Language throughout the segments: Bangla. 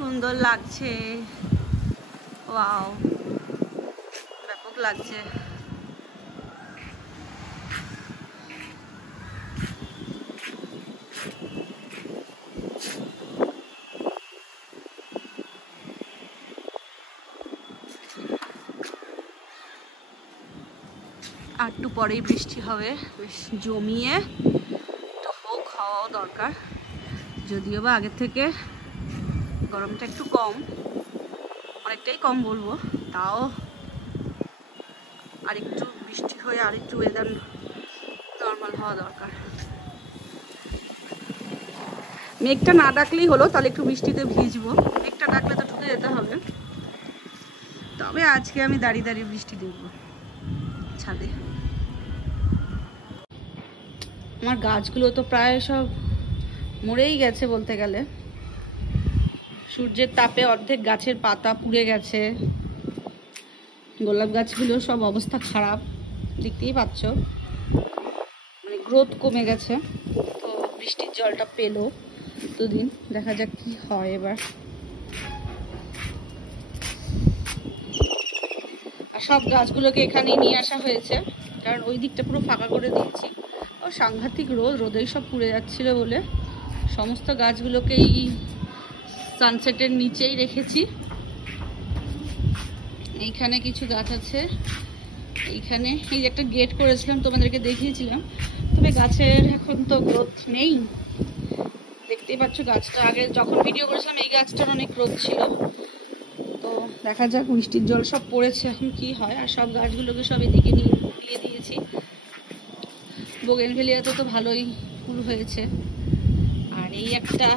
সুন্দর লাগছে, ওয়াও ব্যাপক লাগছে। আর একটু পরেই বৃষ্টি হবে, বেশ জমিয়ে একটু হোক, হওয়াও দরকার। যদিও বা আগের থেকে গরমটা একটু কম, অনেকটাই কম বলবো, তাও আর একটু বৃষ্টি হয়ে আর একটু ওয়েদার নর্মাল হওয়া দরকার। মেঘটা না ডাকলেই হলো, তাহলে একটু বৃষ্টিতে ভিজবো। মেঘটা ডাকলে তো ঢুকে যেতে হবে। তবে আজকে আমি দাঁড়িয়ে দাঁড়িয়ে বৃষ্টি দেখবো ছাদে। আমার গাছগুলো তো প্রায় সব মরেই গেছে বলতে গেলে। সূর্যের তাপে অর্ধেক গাছের পাতা পুড়ে গেছে। গোলাপ গাছগুলো সব অবস্থা খারাপ, দেখতেই পাচ্ছ, মানে গ্রোথ কমে গেছে। তো বৃষ্টির জলটা পেলো দুদিন, দেখা যাক কি হয় এবার। আর সব গাছগুলোকে এখানেই নিয়ে আসা হয়েছে, কারণ ওই দিকটা পুরো ফাঁকা করে দিয়েছি। ও সাংঘাতিক রোদেই সব পুড়ে যাচ্ছিল বলে সমস্ত গাছগুলোকেই সানসেটের নিচেই রেখেছি। এইখানে কিছু গাছ আছে, এইখানে এই একটা গেট করেছিলাম, তোমাদেরকে দেখিয়েছিলাম। তবে গাছের এখন তো গ্রোথ নেই, দেখতেই পাচ্ছ। গাছটা আগে যখন ভিডিও করেছিলাম এই গাছটার অনেক গ্রোথ ছিল। তো দেখা যাক, বৃষ্টির জল সব পড়েছে, এখন কি হয়। আর সব গাছগুলোকে সব এদিকে নিয়ে দিয়েছি। বোগেনভেলিয়াতে তো ভালোই ফুল হয়েছে। আর এই একটা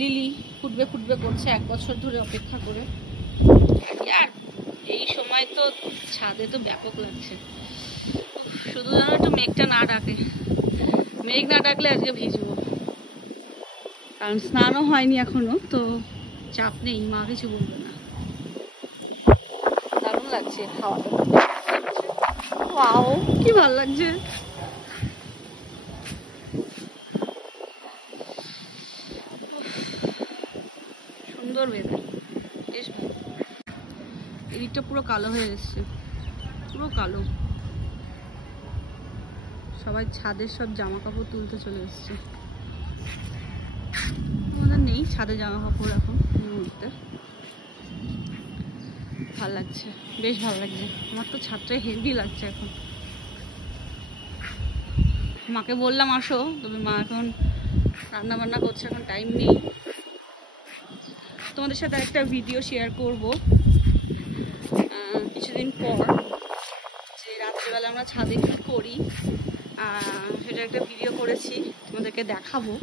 লিলি ফুটবে ফুটবে করছে 1 বছর ধরে অপেক্ষা করে। আর এই সময় তো ছাদে তো ব্যাপক লাগছে। শুধু যেন একটু মেঘটা না ডাকে, মেঘ না ডাকলে আজকে ভিজবো। কারণ স্নানও হয়নি এখনো, তো চাপ নেই, মা কিছু বলবে না। দারুণ লাগছে খাওয়াটা, ওয়াও কি ভালো লাগছে। সুন্দর ওয়েদার, বেশ ভালো। এদিকটা পুরো কালো হয়ে এসছে, পুরো কালো। সবাই ছাদের সব জামা কাপড় তুলতে চলে এসছে। আমাদের নেই ছাদে জামা কাপড় এখন এই মুহূর্তে। ভাল লাগছে, বেশ ভালো লাগছে। আমার তো ছাদটাই হেভি লাগছে এখন। মাকে বললাম আসো, তবে মা এখন রান্না বান্না করছে, এখন টাইম নেই। তোমাদের সাথে একটা ভিডিও শেয়ার করব কিছুদিন পর, যে রাত্রিবেলা আমরা ছাদে কি করি। সেটা একটা ভিডিও করেছি, তোমাদেরকে দেখাবো।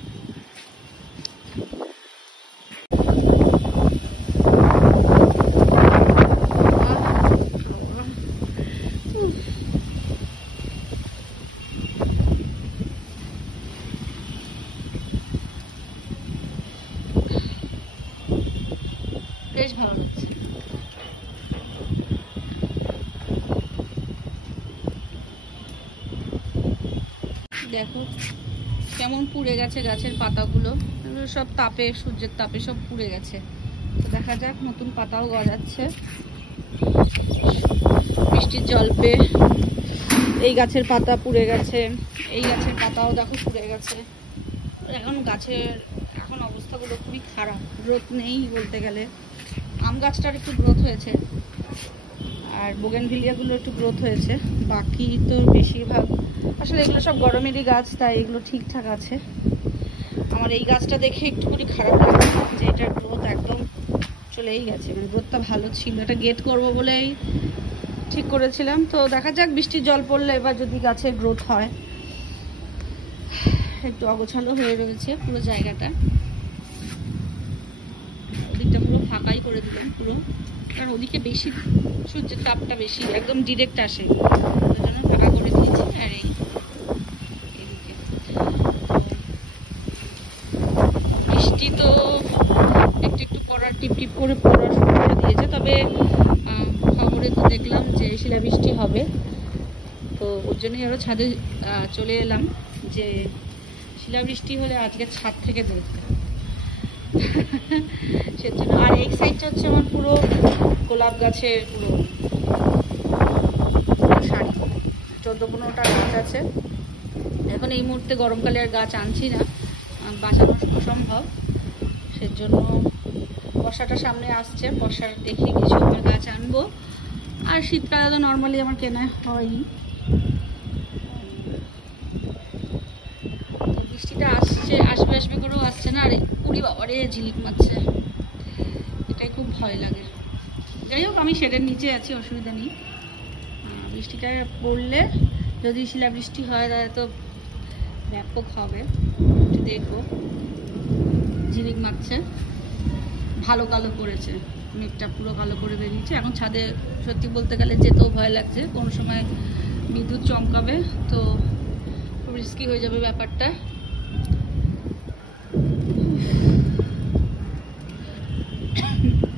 বেশ ভালো লাগছে। দেখো কেমন পুড়ে গেছে গাছের পাতাগুলো, সব তাপে, সূর্যের তাপে সব পুড়ে গেছে। তো দেখা যাক, নতুন পাতাও গজাচ্ছে বৃষ্টির জল পেয়ে। এই গাছের পাতা পুড়ে গেছে, এই গাছের পাতাও দেখো পুড়ে গেছে। এখন গাছের এখন অবস্থাগুলো খুবই খারাপ, গ্রোথ নেই বলতে গেলে। আম গাছটার একটু গ্রোথ হয়েছে, আর বোগেনভিলিয়াগুলো একটু গ্রোথ হয়েছে। বাকি তো বেশিরভাগ, আসলে এগুলো সব গরমেরই গাছ, তাই এগুলো ঠিকঠাক আছে। আমার এই গাছটা দেখে একটুখানি খারাপ লাগে যে এটার গ্রোথ একদম চলেই গেছে। মানে গ্রোথটা ভালো ছিল, এটা গেট করবো বলেই ঠিক করেছিলাম। তো দেখা যাক, বৃষ্টির জল পড়লে এবার যদি গাছের গ্রোথ হয়। একটু অগোছালো হয়ে রয়েছে পুরো জায়গাটা। ওদিকটা পুরো ফাঁকাই করে দিলাম পুরো, কারণ ওদিকে বেশি সূর্যের তাপটা বেশি একদম ডিরেক্ট আসে, ওই জন্য ফাঁকা করে দিয়েছি। আর এইদিকে বৃষ্টি তো একটু একটু পড়ার, টিপ টিপ করে পড়া শুরু করে দিয়েছে। তবে খবরে তো দেখলাম যে শিলাবৃষ্টি হবে, তো ওর জন্যই আরও ছাদে চলে এলাম, যে শিলাবৃষ্টি হলে আজকে ছাদ থেকে দেখতে। সেজন্য। আর এই সাইডটা হচ্ছে আমার পুরো গোলাপ গাছের পুরো শাড়ি, 14-15টা গাছ আছে। এখন এই মুহূর্তে গরমকালে আর গাছ আনছি না, বাঁচানো অসম্ভব। সেজন্য বর্ষাটা সামনে আসছে, বর্ষার দেখি কিছু আমার গাছ আনবো। আর শীতকালে তো নর্মালি আমার কেনা হয়নি। বৃষ্টিটা আসবে করেও আসছে না। আর পুরি বাবারে ঝিলিক মারছে, এটাই খুব ভয় লাগে। যাই হোক, আমি শেডের নিচে আছি, অসুবিধা নেই। বৃষ্টিটা পড়লে যদি শিলাবৃষ্টি হয় তাহলে তো ব্যাপক হবে। দেখবো, ঝিলিক মারছে, ভালো কালো করেছে, মেঘটা পুরো কালো করে বেরিয়েছে। এখন ছাদে সত্যি বলতে গেলে যেতেও ভয় লাগছে, কোনো সময় বিদ্যুৎ চমকাবে তো খুব রিস্কি হয়ে যাবে ব্যাপারটা।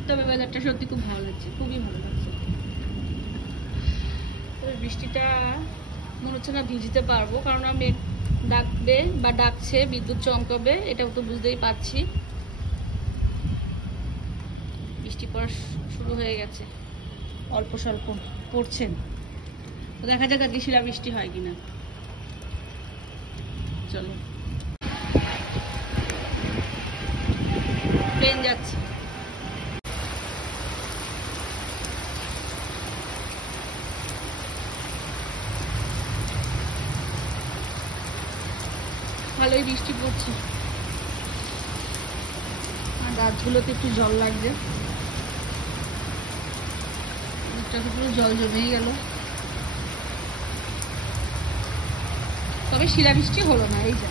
তবে ওয়েদারটা সত্যি খুব ভালো লাগছে, খুবই ভালো লাগছে। তবে বৃষ্টিটা মনে হচ্ছে না ভিজতে পারবো, কারণ আমি ডাকবে বা ডাকছে, বিদ্যুৎ চমকাবে, এটাও তো বুঝতেই পারছি। বৃষ্টি পড়া শুরু হয়ে গেছে, অল্প স্বল্প পড়ছে। তো দেখা যাক আজকে শিলাবৃষ্টি হয় কিনা। চলো, ট্রেন যাচ্ছে। ভালোই বৃষ্টি পড়ছে, আর গাছগুলোতে একটু জল লাগছে, পুরো জল জমেই গেল। তবে শিলাবৃষ্টি হলো না, এই যা।